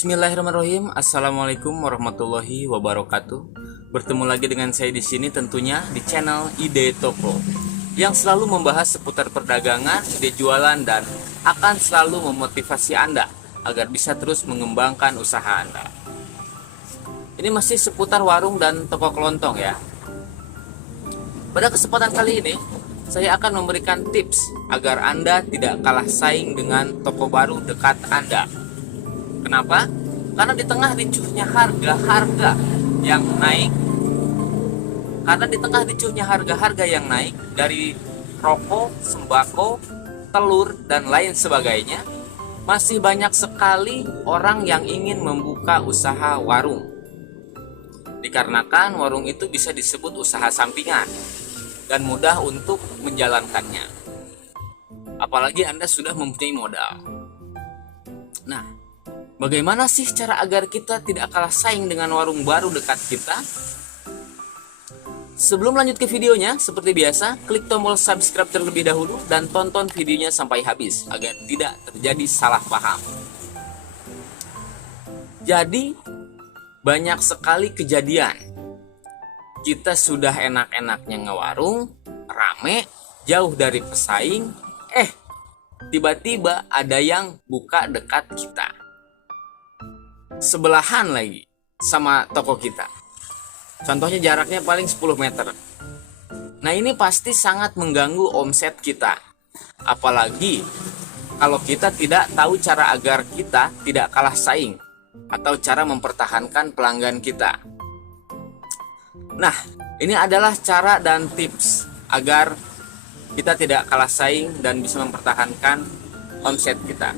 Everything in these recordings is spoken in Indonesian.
Bismillahirrahmanirrahim. Assalamualaikum warahmatullahi wabarakatuh. Bertemu lagi dengan saya di sini tentunya di channel Ide Toko yang selalu membahas seputar perdagangan, ide jualan dan akan selalu memotivasi Anda agar bisa terus mengembangkan usaha Anda. Ini masih seputar warung dan toko kelontong ya. Pada kesempatan kali ini saya akan memberikan tips agar Anda tidak kalah saing dengan toko baru dekat Anda. Kenapa? Karena di tengah ricuhnya harga yang naik, dari rokok, sembako, telur, dan lain sebagainya, masih banyak sekali orang yang ingin membuka usaha warung. Dikarenakan warung itu bisa disebut usaha sampingan dan mudah untuk menjalankannya. Apalagi Anda sudah mempunyai modal. Nah, bagaimana sih cara agar kita tidak kalah saing dengan warung baru dekat kita? Sebelum lanjut ke videonya, seperti biasa, klik tombol subscribe terlebih dahulu dan tonton videonya sampai habis agar tidak terjadi salah paham. Jadi, banyak sekali kejadian. Kita sudah enak-enaknya ngewarung, rame, jauh dari pesaing, tiba-tiba ada yang buka dekat kita. Sebelahan lagi sama toko kita. Contohnya jaraknya paling 10 meter. Nah, ini pasti sangat mengganggu omset kita. Apalagi kalau kita tidak tahu cara agar kita tidak kalah saing atau cara mempertahankan pelanggan kita. Nah, ini adalah cara dan tips agar kita tidak kalah saing dan bisa mempertahankan omset kita.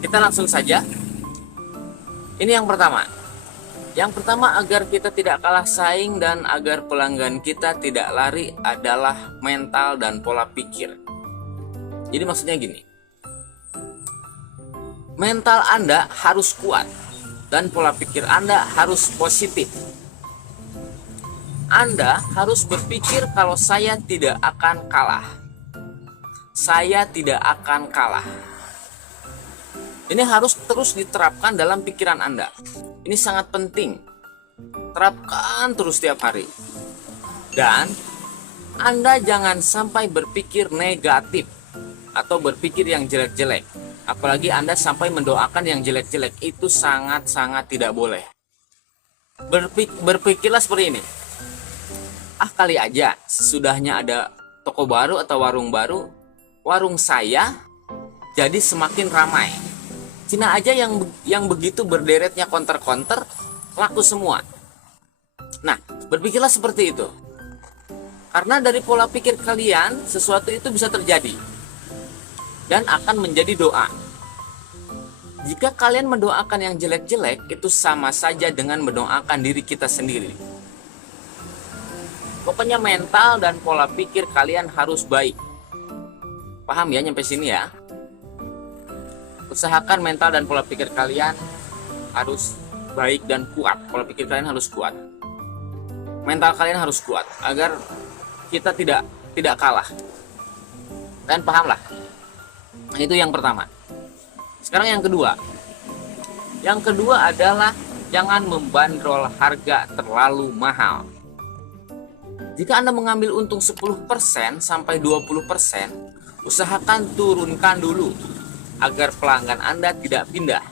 Kita langsung saja. Ini yang pertama. Yang pertama agar kita tidak kalah saing dan agar pelanggan kita tidak lari adalah mental dan pola pikir. Jadi maksudnya gini. Mental Anda harus kuat dan pola pikir Anda harus positif. Anda harus berpikir kalau saya tidak akan kalah. Saya tidak akan kalah. Ini harus terus diterapkan dalam pikiran Anda. Ini sangat penting. Terapkan terus setiap hari. Dan Anda jangan sampai berpikir negatif atau berpikir yang jelek-jelek. Apalagi Anda sampai mendoakan yang jelek-jelek. Itu sangat-sangat tidak boleh. Berpikirlah seperti ini. Kali aja sesudahnya ada toko baru atau warung baru, warung saya jadi semakin ramai. Cina aja yang begitu berderetnya konter-konter laku semua. Nah, berpikirlah seperti itu. Karena dari pola pikir kalian sesuatu itu bisa terjadi dan akan menjadi doa. Jika kalian mendoakan yang jelek-jelek, itu sama saja dengan mendoakan diri kita sendiri. Pokoknya mental dan pola pikir kalian harus baik. Paham ya nyampe sini ya? Usahakan mental dan pola pikir kalian harus baik dan kuat. Pola pikir kalian harus kuat. Mental kalian harus kuat agar kita tidak kalah. Dan pahamlah. Nah, itu yang pertama. Sekarang yang kedua. Yang kedua adalah jangan membandrol harga terlalu mahal. Jika Anda mengambil untung 10% sampai 20%, usahakan turunkan dulu agar pelanggan Anda tidak pindah.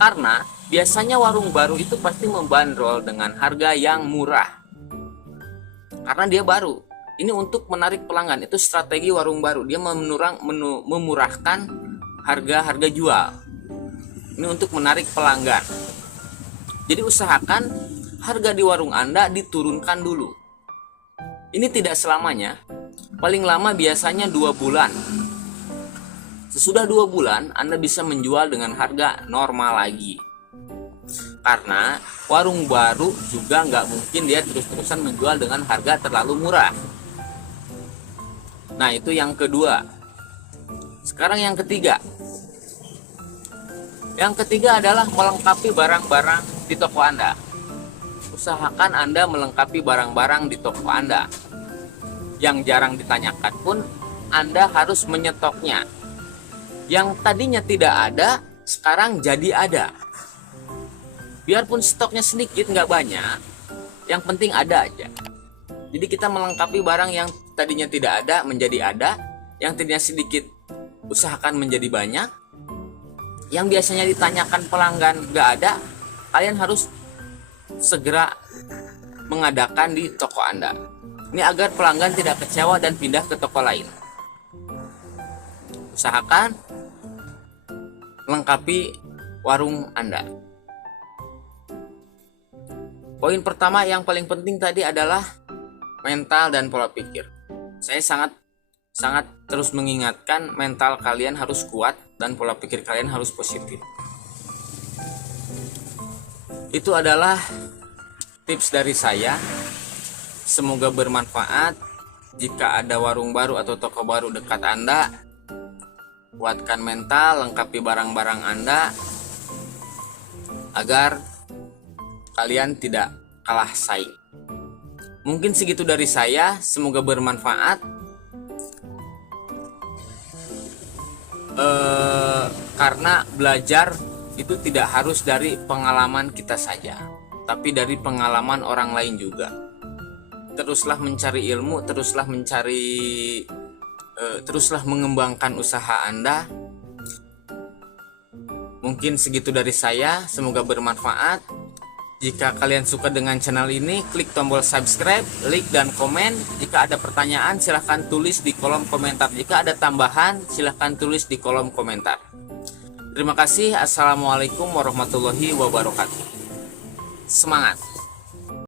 Karena biasanya warung baru itu pasti membandrol dengan harga yang murah. Karena dia baru. Ini untuk menarik pelanggan. Itu strategi warung baru. Dia memurahkan harga jual. Ini untuk menarik pelanggan. Jadi usahakan harga di warung Anda diturunkan dulu. Ini tidak selamanya, paling lama biasanya 2 bulan. Sesudah 2 bulan, Anda bisa menjual dengan harga normal lagi. Karena warung baru juga nggak mungkin dia terus-terusan menjual dengan harga terlalu murah. Nah, itu yang kedua. Sekarang yang ketiga. Yang ketiga adalah melengkapi barang-barang di toko Anda. Usahakan Anda melengkapi barang-barang di toko Anda. Yang jarang ditanyakan pun Anda harus menyetoknya. Yang tadinya tidak ada, sekarang jadi ada. Biarpun stoknya sedikit, nggak banyak, yang penting ada aja. Jadi kita melengkapi barang yang tadinya tidak ada menjadi ada, yang tadinya sedikit usahakan menjadi banyak, yang biasanya ditanyakan pelanggan nggak ada, kalian harus segera mengadakan di toko Anda. Ini agar pelanggan tidak kecewa dan pindah ke toko lain. Usahakan lengkapi warung Anda. Poin pertama yang paling penting tadi adalah mental dan pola pikir. Saya sangat terus mengingatkan, mental kalian harus kuat dan pola pikir kalian harus positif. Itu adalah tips dari saya. Semoga bermanfaat. Jika ada warung baru atau toko baru dekat Anda, kuatkan mental, lengkapi barang-barang Anda agar kalian tidak kalah saing. Mungkin segitu dari saya, semoga bermanfaat. Karena belajar itu tidak harus dari pengalaman kita saja, tapi dari pengalaman orang lain juga. Teruslah mencari ilmu, teruslah mengembangkan usaha Anda. Mungkin segitu dari saya, semoga bermanfaat. Jika kalian suka dengan channel ini, klik tombol subscribe, like, dan komen. Jika ada pertanyaan, silahkan tulis di kolom komentar. Jika ada tambahan, silahkan tulis di kolom komentar. Terima kasih. Assalamualaikum warahmatullahi wabarakatuh. Semangat!